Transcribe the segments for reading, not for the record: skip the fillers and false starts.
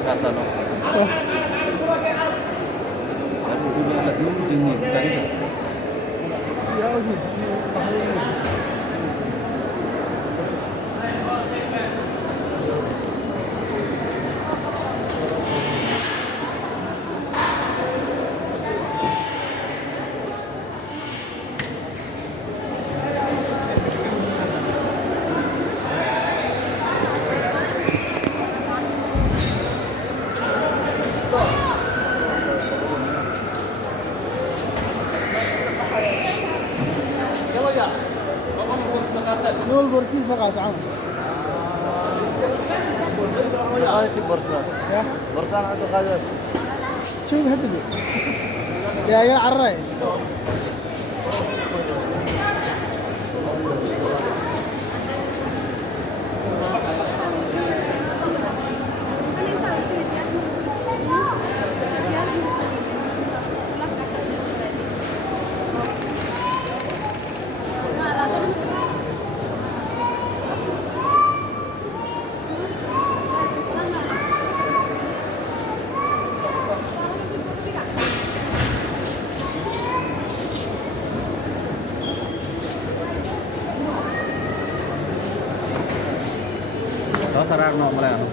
malakas ano. Oh. Ano tuloy alas mo jingni tayo ba? Ya lagi. نقول برسي فقط عام. Ay borsa. يا Borsa na sa kadas. شو بهدلوا يا عراي Đó sarang no mala ano.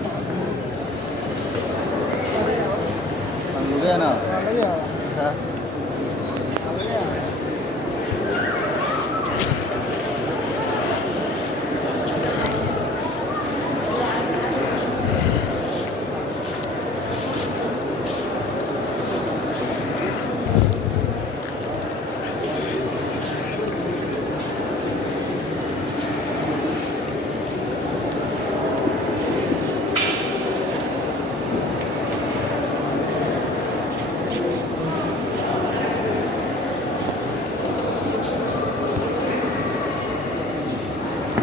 Ang lugar na. لقيها Ha?